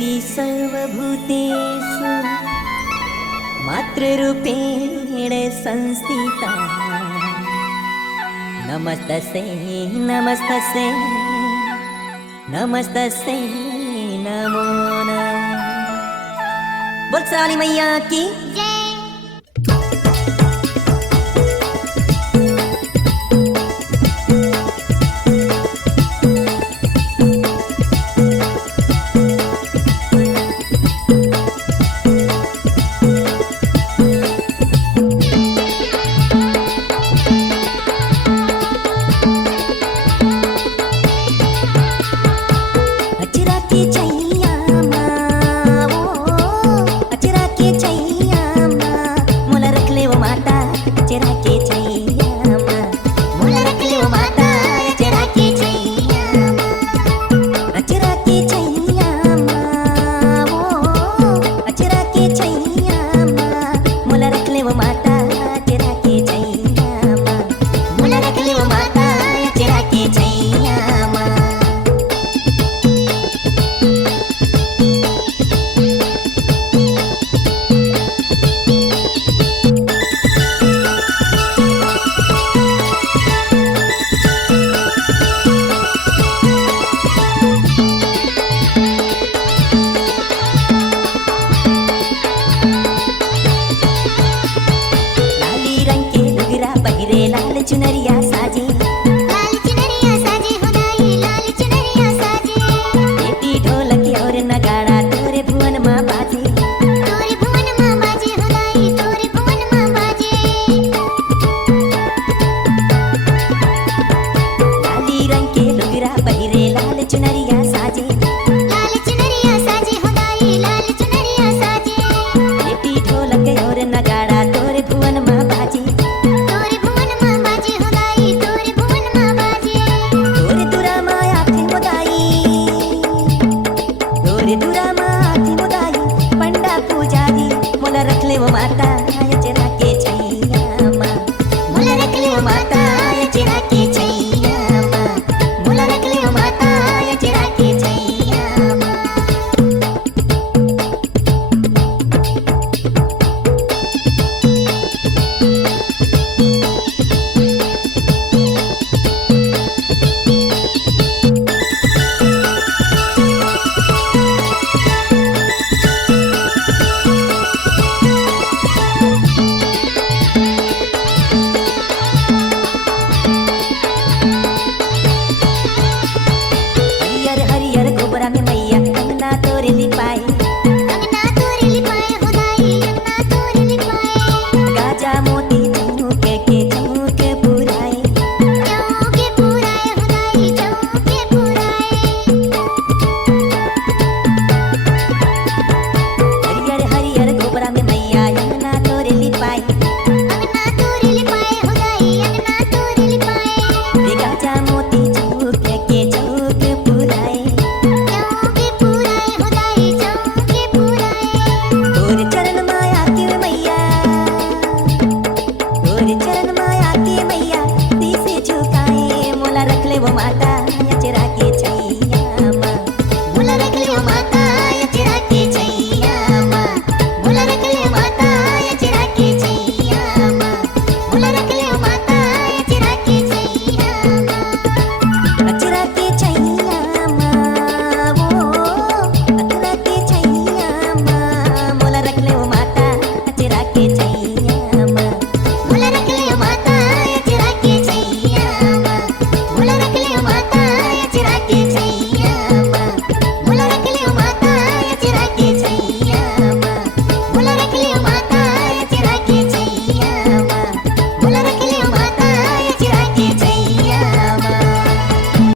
देवी सर्वभूतेषु मातृरूपेण संस्थिता। नमस्तस्यै नमस्तस्यै नमस्तस्यै नमो नमः। बोल काली मैया की जय। चुनरिया साजे लाल चुनरिया साजे हुदाई लाल चुनरिया साजे। बेटी ढोलकी और नगाड़ा तोरे भुवन माँ बाजे तोरे भुवन माँ बाजे हुदाई तोरे भुवन माँ बाजे। लाली रंग के लुगरा पहिरे लाल चुनरिया